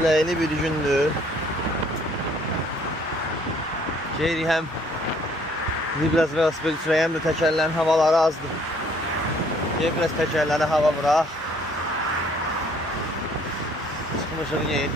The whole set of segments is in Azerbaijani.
küləkli bir gündür. Geri həm biraz velosiped sürəyəm, həm də təkərlərin havaları azdır. Geri biraz təkərlərə hava bıraq. Çıxmışıq geri.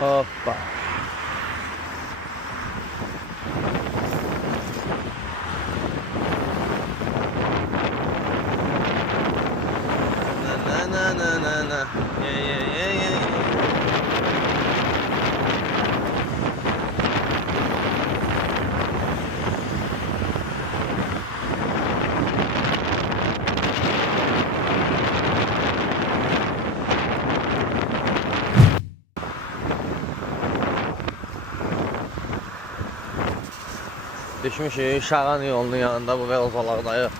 Hoppa. Na. Yeah. Düşmüşük Şağan yolunun yanında bu velozolaqdayıq.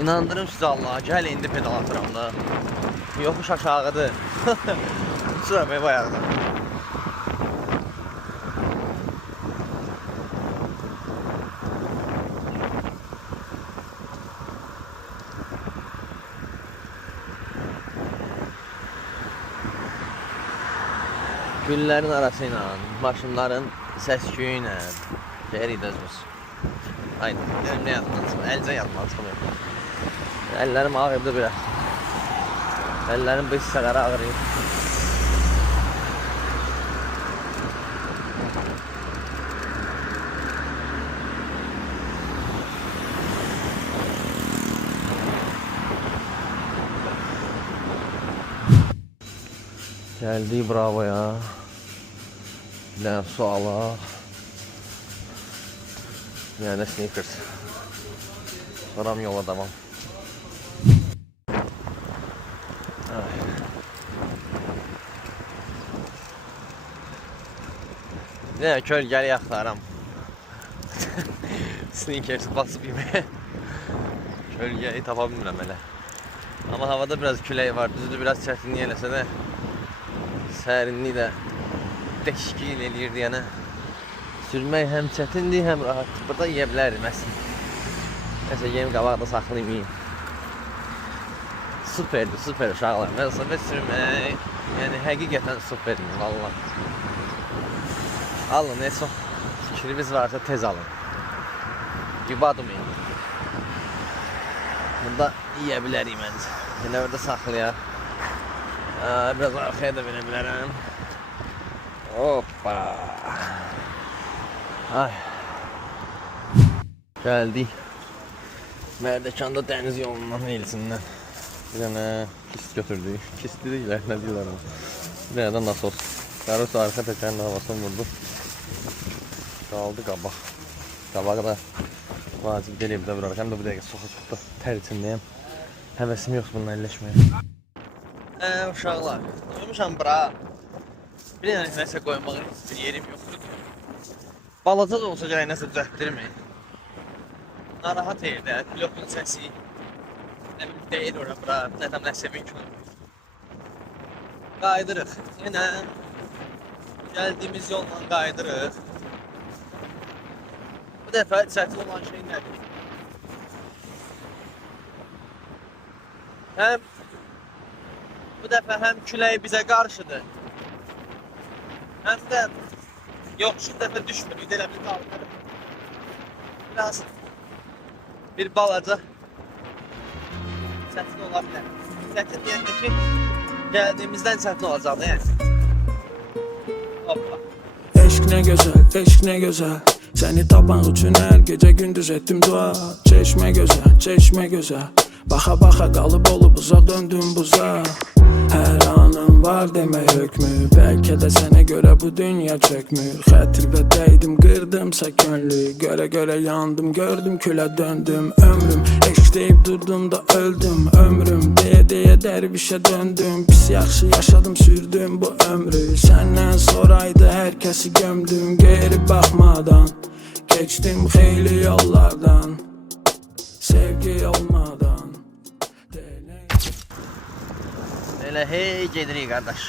İnandırım sizə Allaha, gəl indi pedal atıram da. Yoxuş aşağıdır. Uçuram ev ayaqda. Güllərin arası ilə, maşınların səs-küyü ilə geri dözmüş. Aynen, ne yatmaz, elcə yatmaz bunu. Ellərim ağrıdı biraz. Ellərim bu hissələri ağrıyır. Geldi bravoya. Bir tane su alaq. Yani sneakers. Sonra yola devam. Ne kölgeli yaxtaram. Sneakers basıb yeməyə. Kölgəyi tapa bilmirəm elə. Amma havada biraz külək var. Düzdür, biraz çətinlik eləsə də sərinliyi də təşkil eləyir deyənə. Sürmək həm çətindir, həm rahat. Burada yeyə bilərim əslində. Nəsə yem qabaqda saxlayayım. Superdir, super uşaqlar. Velosiped sürmək, yəni həqiqətən superdir, valla. Alın, nə çox fikriniz varsa tez alın. Yubadumayın. Burada yeyə bilərik məncə. Elə orada saxlayaq. Biraz arxaya da verə bilərəm. Hoppa. Ay. Geldik. Mərdəkanda dəniz yolundan elisindən. Bir dənə kist götürdük. Kist deyirlər, nə deyirlər onu. Bir dənə də nasos. Qarısı arxa təkərin havasını vurdu. Qaldı qabaq. Qabağı da vacib deyil bir də vurarıq. Həm də bu dəqiqə soxa çıxdı. Tər içindəyəm. Həvəsim yox bununla əlləşməyə. Uşaqlar, doymuşam bura. Bir dənə nəsə qoymaq bir yerim yoxdur. Balaca da olsa gələk nəsə düzəltdirmək. Narahat evdə, pilotun səsi. Nə bilim deyil ora bura, nəsə mümkün olur. Qaydırıq. Yenə gəldiyimiz yolla qaydırıq. Bu dəfə çətin olan şey nədir? Bu dəfə həm külək bizə qarşıdır. Həm də yoxuşun dəfə düşmürük, elə bir qalqırıq. Biraz bir balaca çətin ola bilər. Çətin deyəndə ki, gəldiyimizdən çətin olacaq, yəni. Hoppa. Eşq nə gözəl, eşq nə gözəl. Səni tapan üçün hər gecə gündüz etdim dua. Çeşmə gözəl. Baxa qalıb olub uzaq döndüm buza. Hər anım var demək hökmü. Bəlkə də sənə görə bu dünya çökmür. Xətir dəydim, qırdımsa könlü. Görə yandım, gördüm külə döndüm. Ömrüm eşq deyib durdum da öldüm. Ömrüm deyə dərvişə döndüm. Pis yaxşı yaşadım, sürdüm bu ömrü. Səndən sonraydı hər kəsi gömdüm. Geri baxmadan keçdim xeyli yollardan. Sevgi olmadan. Elə hey gedirik qardaş.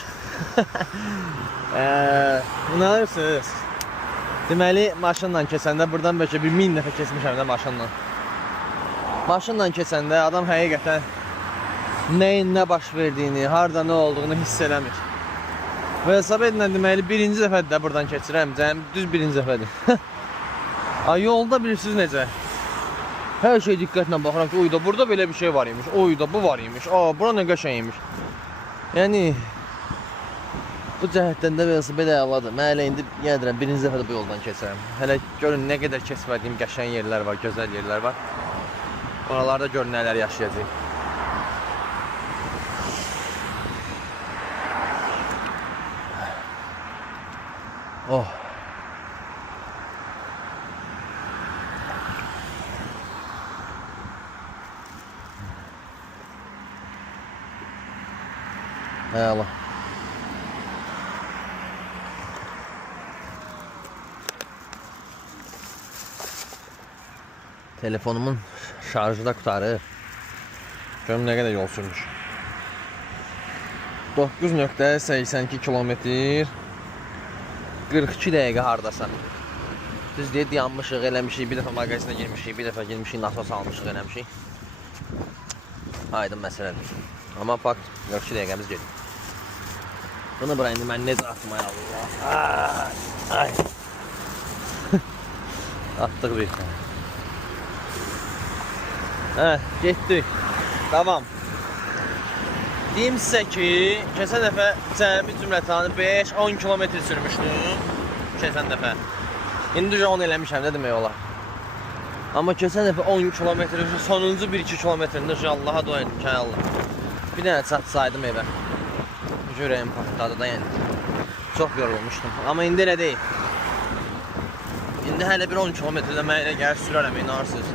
İnanırsınız. Deməli, maşınla keçəndə buradan bəlkə bir 1000 dəfə keçmişəm də maşınla. Maşınla keçəndə adam həqiqətən nəyin nə baş verdiyini, harda nə olduğunu hiss eləmir. Və hesab edin, deməli, birinci dəfədir də buradan keçirəm. Cəmi düz birinci dəfədir. Ay, yolda bilirsiniz necə? Hər şey diqqətlə baxıram ki, oyda burada belə bir şey var imiş, oyda bu var imiş, bura nə qəşəngmiş. Yəni, bu cəhətdən də belə əladır. Mən elə indi gəldirəm, birinci dəfədə bu yoldan keçirəm. Hələ görün nə qədər keçmədiyim qəşəng yerlər var, gözəl yerlər var. Oralarda görün nələr yaşayacaq. Oh. Hay Allah. Telefonumun şarjı da qurtarır. Görüm nə qədər yol sürmüş. 9.82 kilometr 42 dəqiqə hardasa. Düz deyək, dayanmışıq, eləmişik, bir dəfə mağazinə girmişik, bir dəfə girmişik, nasos almışıq, eləmişik. Aydın məsələdir. Amma fakt 42 dəqiqəmiz gedir. Bunu bura indi mən necə atmaya Allah. Ay. Atdıq bir tane. Getdik. Davam. Deyim sizə ki, keçən dəfə cəmi cümlətanı 5-10 kilometr sürmüşdüm. Keçən dəfə. İndi 10 eləmişəm, nə demək olar. Amma keçən dəfə 10 kilometr, sonuncu 1-2 kilometrində Allaha dua etdim ki, Allah. Bir dənə çatsaydım evə. Ürəyim partladı da yəni. Çox yorulmuşdum. Amma indi elə deyil. İndi hələ bir 10 kilometrdə mən elə gəlir sürərəm, inarsınız.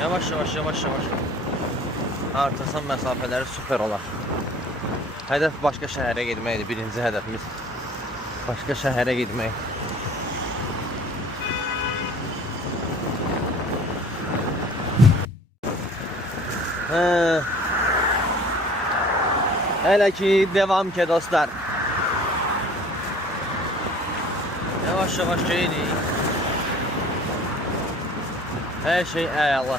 Yavaş. Artırsan məsafələri süper olar. Hədəf başqa şəhərə getməkdir. Birinci hədəfimiz başqa şəhərə getmək. Hələ ki devam ki dostlar. Yavaş geyirik. Hər şey əla.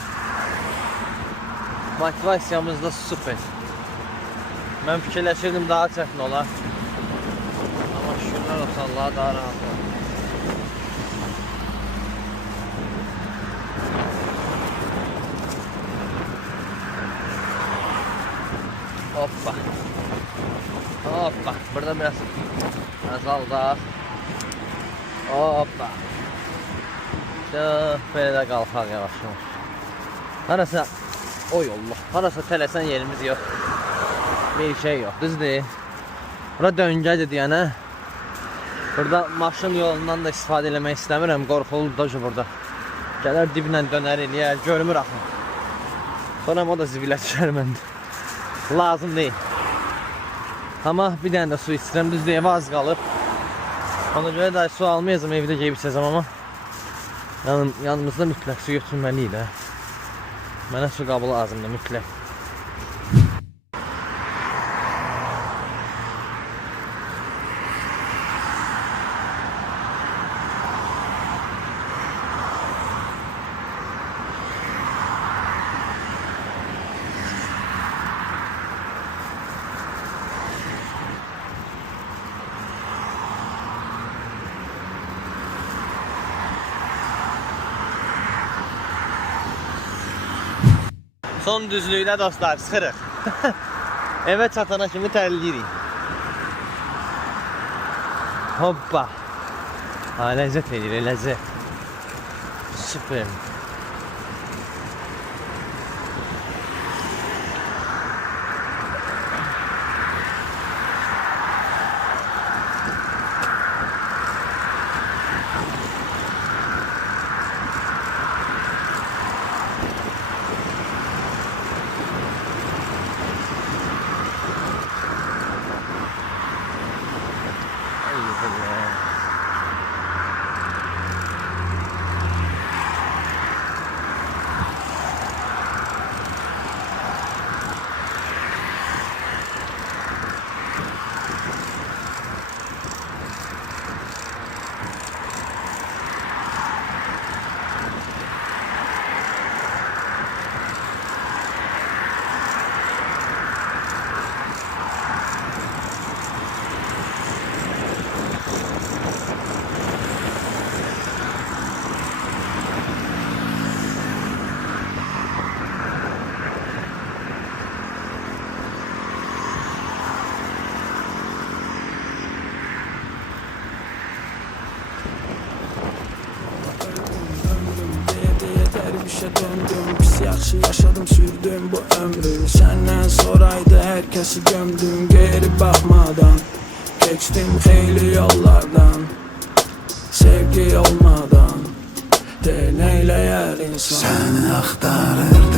Motivasiyamız da süper. Mən fikirləşirdim daha çətin olar. Amma şükürlər olsun Allaha daha rahat olur. Hoppa. Burada biraz azaldaq. Hoppa. İşte belə də qalxaq yavaş. Harasa oy Allah. Harasa tələsən yerimiz yox. Bir şey yox. Düzdür. Bura döngədir deyənə. Burada maşın yolundan da istifadə eləmək istəmirəm. Qorxuludur da burada. Gələr diblə dönər eləyər. Görmür axı. Sonra o da zibilə düşər məndə. Lazım deyil. Amma bir dənə də su istəyirəm. Düzdür, evə az qalıb. Ona görə də su almayacağım, evdə geyib içəcəm amma yanımızda mütləq su götürməliyik də. Mənə su qabı lazımdır mütləq. Son düzlükdə dostlar, sıxırıq. Evə çatana kimi tərləyirik. Hoppa. Ləzzət edir, ləzzət. Süper. Geçmişe döndüm, pis yaxşı yaşadım, sürdüm bu ömrü. Senden sonraydı herkesi gömdüm, geri bakmadan. Geçtim xeyli yollardan, sevgi olmadan. De neyləyər insan. Səni axtarırdım